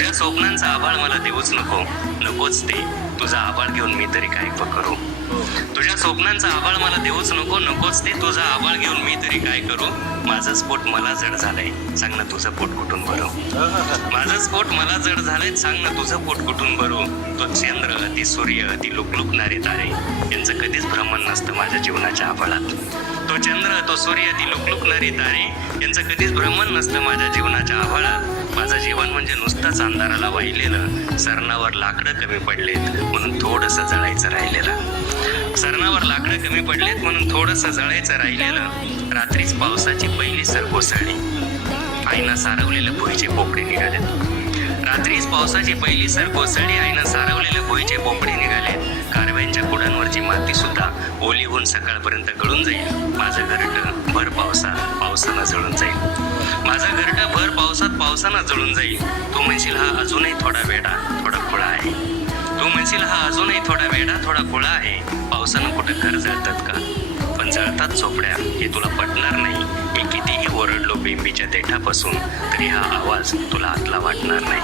तुझ्या स्वप्नांचा आभाळ मला देऊच नको, नकोच ते तुझा आभाळ घेऊन मी तरी काय करू. तुझ्या स्वप्नांचा आभाळ मला देऊच नको, नकोच ते तुझा आभाळ घेऊन मी तरी काय करू. माझं स्फोट मला जड झालंय, सांग ना तुझं पोट कुठून भरू. माझं स्फोट मला जड झालंय, सांग ना तुझं पोट कुठून भरू. तो चंद्र, ती सूर्य, ती लुकलुकणारे तारे यांचं कधीच भ्रमण नसतं माझ्या जीवनाच्या आभाळात. तो चंद्र, तो सूर्य, ती लुकलुकणारी तारे यांचं कधीच भ्रमण नसतं माझ्या जीवनाच्या आभाळात. माझं जीवन म्हणजे नुसतंच अंधाराला वाहिलेलं, सरणावर लाकडं कमी पडलेत म्हणून थोडंसं जळायचं राहिलेलं. सरणावर लाकडं कमी पडलेत म्हणून थोडंसं जळायचं राहिलेलं. रात्रीच पावसाची पहिली सर कोसळली, आईनं सारवलेलं भुईचे पोपडे निघालेत. रात्रीच पावसाची पहिली सर कोसळली, आईनं सारवलेलं भुईचे पोपडे निघालेत. कारव्यांच्या कुडांवरची माती सुद्धा ओली होऊन सकाळपर्यंत गळून जाईल. माझं घरटं भर पावसानं जळून जाईल. माझं घरटं भर पावसानं जळून जाईल. तू म्हणशील हा अजूनही थोडा वेडा थोडा खुळा आहे. तू म्हणशील हा अजूनही थोडा वेडा थोडा खुळा आहे. पावसानं कुठं घर जळतात का? पण जळतात चोपड्या, हे तुला पटणार नाही. मी कितीही ओरडलो बेंबीच्या देठापासून तरी हा आवाज तुला आतला वाटणार नाही.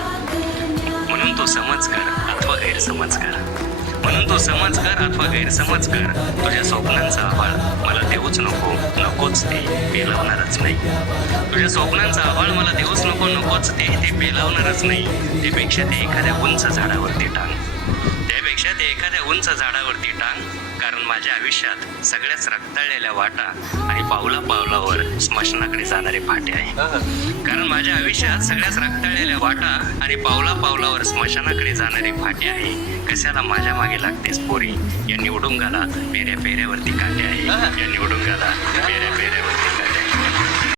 म्हणून तू समज कर अथवा गैरसमज कर. म्हणून तू समज कर अथवा गैरसमज कर. तुझ्या स्वप्नांचा आभाळ मला देऊच नको, नकोच ते पेलवणारच नाही. तुझ्या स्वप्नांचा आभाळ मला देऊच नको, नकोच ते पेलवणारच नाही. त्यापेक्षा ते एखाद्या उंच झाडावरती टांग. त्यापेक्षा ते एखाद्या उंच झाडावरती टांग. कारण माझ्या आयुष्यात सगळ्याच रक्ताळलेल्या वाटा आणि पावला पावलावर स्मशानाकडे जाणारे फाटे आहे. कारण माझ्या आयुष्यात सगळ्याच रक्ताळलेल्या वाटा आणि पावला पावलावर स्मशानाकडे जाणारे फाटे आहे. कशाला माझ्या मागे लागतेस पोरी, या निवडुंगाला पेऱ्या पेऱ्यावरती काटे आहे. या निवडुंगाला पेऱ्या पेऱ्यावरती